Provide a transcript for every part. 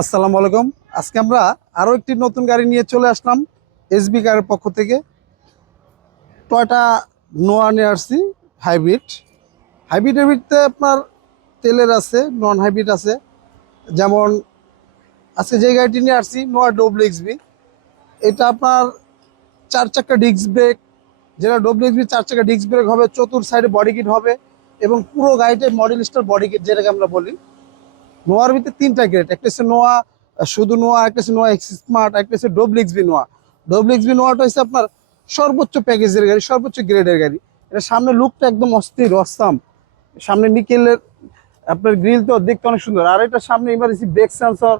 আসসালামু আলাইকুম। আজকে আমরা আরো একটি নতুন গাড়ি নিয়ে চলে আসলাম এসবি কারের পক্ষ থেকে। টয়োটা নোয়া নিয়ে আসছি হাইব্রিড। হাইব্রিডের ভিতরে আপনার তেলের আছে, নন হাইব্রিড আছে। যেমন আজকে যে গাড়িটি নিয়ে আসছি নোয়া ডব্লিউ। এটা আপনার 4 চাকা ডিস্ক ব্রেক, যেটা ডব্লিউ 4 চাকা ডিস্ক ব্রেক হবে, চতুর সাইডে বডি কিট হবে এবং পুরো গাড়িটাই মডেল স্টার বডি কিট, যেটাকে আমরা বলি। নোয়ার ভিতরে 3টা গ্রেড, একটা হচ্ছে নোয়া শুধু নোয়া, একটা হচ্ছে নোয়া এক্স স্মার্ট, একটা হচ্ছে ডব্লিউ নোয়া। ডব্লিউ নোয়াটা হচ্ছে আপনার সর্বোচ্চ প্যাকেজের গাড়ি, সর্বোচ্চ গ্রেডের গাড়ি। এটা সামনে লুকটা একদম অস্থির অসাম। সামনে নিকেলের আপনার গ্রিল তো দেখতে অনেক সুন্দর। আর এটা সামনে ইমার্জেন্সি ব্রেক সেন্সর,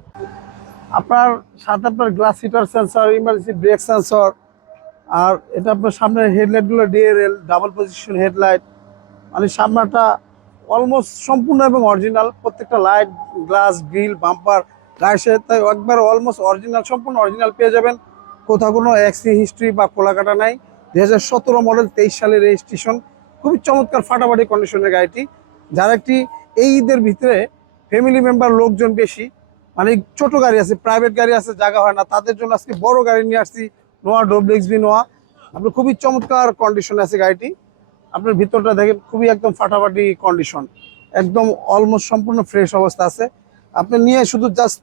আপনার সাথে আপনার glass heater sensor, emergency brake sensor. আর এটা আপনার সামনের হেডলাইটগুলো ডিআরএল ডাবল পজিশন হেডলাইট, মানে সামনাটা অলমোস্ট সম্পূর্ণ এবং অরিজিনাল। প্রত্যেকটা লাইট, গ্লাস, গ্রিল, বাম্পার, গায়ে তাই একবার অলমোস্ট অরিজিনাল, সম্পূর্ণ অরিজিনাল পেয়ে যাবেন। কোথাও কোনো অ্যাক্সি হিস্ট্রি বা কোলাকাটা নাই। 2017 মডেল, 23 সালের রেজিস্ট্রেশন। খুবই চমৎকার ফাটাফাটি কন্ডিশনের গাড়িটি। যারা একটি এই ঈদের ভিতরে ফ্যামিলি মেম্বার লোকজন বেশি, মানে ছোট গাড়ি আছে, প্রাইভেট গাড়ি আছে, জায়গা হয় না, তাদের জন্য আজকে বড় গাড়ি নিয়ে আসছি নোয়া ডব্লিউ নোয়া। আপনার খুবই চমৎকার কন্ডিশনে আছে গাড়িটি। আপনার ভিতরটা দেখেন, খুবই একদম ফাটাফাটি কন্ডিশন, একদম অলমোস্ট সম্পূর্ণ ফ্রেশ অবস্থা আছে। আপনি নিয়ে শুধু জাস্ট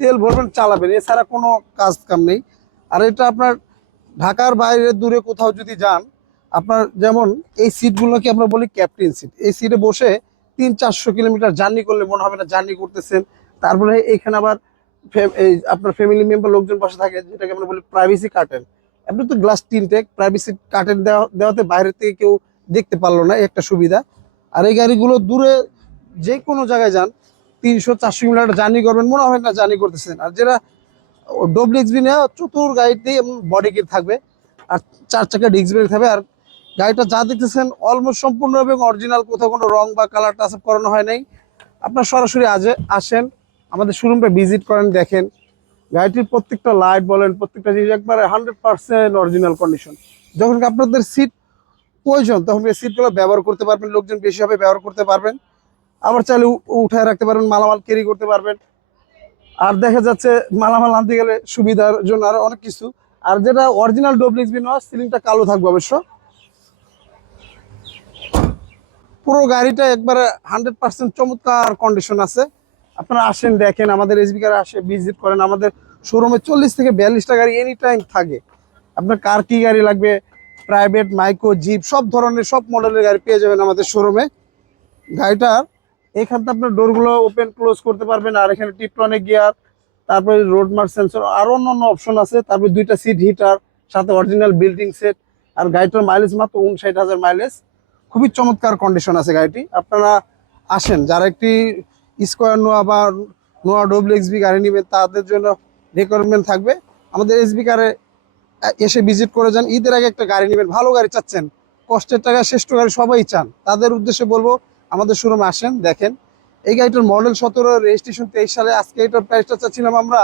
তেল ভরবেন, চালাবেন, এছাড়া কোনো কাজ কাম নেই। আর এটা আপনার ঢাকার বাইরে দূরে কোথাও যদি যান, আপনার যেমন এই সিটগুলোকে আমরা বলি ক্যাপ্টেন সিট। এই সিটে বসে 300-400 কিলোমিটার জার্নি করলে মনে হবে না জার্নি করতেছেন। তারপরে এইখানে আবার এই আপনার ফ্যামিলি মেম্বার লোকজন বসে থাকে, যেটাকে আমরা বলি প্রাইভেসি কার্টেন। আপনি তো গ্লাস টিনটেক প্রাইভেসি কার্টেন দেওয়াতে বাইরের থেকে কেউ দেখতে পারলো না, একটা সুবিধা। আর এই গাড়িগুলো দূরে যে কোনো জায়গায় যান, 300-400 কিলোমিটার জার্নি করবেন, মনে হয় না জার্নি করতেছেন। আর যেটা ডব্লিউ নেওয়া চতুর গাড়িতে বডি কিট থাকবে, আর 4 চাকা ডিস্ক ব্রেক থাকবে। আর গাড়িটা যা দেখতেছেন অলমোস্ট সম্পূর্ণ এবং অরিজিনাল, কোথাও কোনো রং বা কালার টাচ আপ করানো হয় নাই। আপনার সরাসরি আসেন, আমাদের শোরুমটা ভিজিট করেন, দেখেন গাড়িটির প্রত্যেকটা লাইট বলেন, প্রত্যেকটা জিনিস একবারে 100% অরিজিনাল কন্ডিশন। যখন আপনাদের সিট প্রয়োজন তখন এই সিটগুলো ব্যবহার করতে পারবেন, লোকজন বেশি হবে ব্যবহার করতে পারবেন। আবার চাইলে উঠায় রাখতে পারবেন, মালামাল ক্যারি করতে পারবেন। আর দেখা যাচ্ছে মালামাল আনতে গেলে সুবিধার জন্য আরো অনেক কিছু। আর যেটা অরিজিনাল ডব্লিউ নয়, সিলিংটা কালো থাকবে অবশ্য। পুরো গাড়িটা একবারে 100% চমৎকার কন্ডিশন আছে। আপনারা আসেন, দেখেন, আমাদের এসবি কারে আসে ভিজিট করেন। আমাদের শোরুমে 40 থেকে 42টা গাড়ি এনি টাইম থাকে। আপনার কার কি গাড়ি লাগবে, প্রাইভেট, মাইক্রো, জিপ, সব ধরনের সব মডেলের গাড়ি পেয়ে যাবেন আমাদের শোরুমে। গাড়িটার এখানটা আপনার ডোরগুলো ওপেন ক্লোজ করতে পারবেন। আর এখানে টিপটনিক গিয়ার, তারপরে রোড মার্ক সেন্সর, আরো অন্যান্য অপশন আছে। তারপরে 2টা সিট হিটার, সাথে অরিজিনাল বিল্ডিং সেট। আর গাড়িটার মাইলেজ মাত্র 59,000 মাইলেজ। খুবই চমৎকার কন্ডিশন আছে গাড়িটি। আপনারা আসেন, যারা একটি স্কোয়ার নোয়া বা নোয়া ডব্লিউ গাড়ি নেবেন, তাদের জন্য রিকোয়ারমেন্ট থাকবে আমাদের এসবি কারে এসে ভিজিট করে যান। ঈদের আগে একটা গাড়ি নেবেন, ভালো গাড়ি চাচ্ছেন, কষ্টের টাকা শ্রেষ্ঠ গাড়ি সবাই চান, তাদের উদ্দেশ্যে বলবো আমাদের শোরুমে আসেন, দেখেন। এই গাড়িটার মডেল 17, রেজিস্ট্রেশন 23 সালে। আজকে এটার প্রাইসটা চাচ্ছিলাম আমরা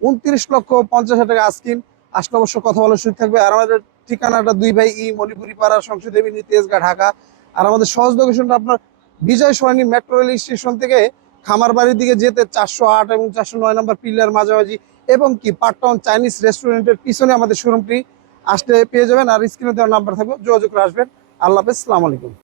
29,50,000 টাকা আস্কিন। আসলে অবশ্য কথা বলার সুযোগ থাকবে। আর আমাদের ঠিকানাটা 2 বাই ই মণিপুরি পাড়া, সংসদ এভিনিউ, তেজগাঁ, ঢাকা। আর আমাদের সহজ লোকেশনটা আপনার বিজয় সরণি মেট্রো রেল স্টেশন থেকে খামারবাড়ির দিকে যেতে 408 এবং 409 নম্বর পিলার মাঝামাঝি, এবং কি পার্কটাউন চাইনিজ রেস্টুরেন্টের পিছনে আমাদের শোরুমটি। আসতে পেয়ে যাবেন। আর স্ক্রিনে দেওয়ার নাম্বার থাকবে, যোগাযোগ করে আসবেন। আল্লাহ হাফেজ, আসসালামু আলাইকুম।